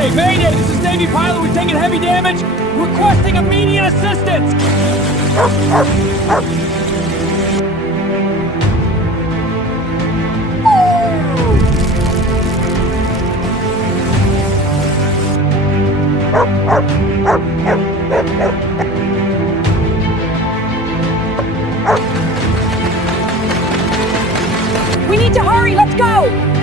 Mayday! Mayday! This is Navy pilot. We're taking heavy damage. Requesting immediate assistance! We need to hurry, let's go!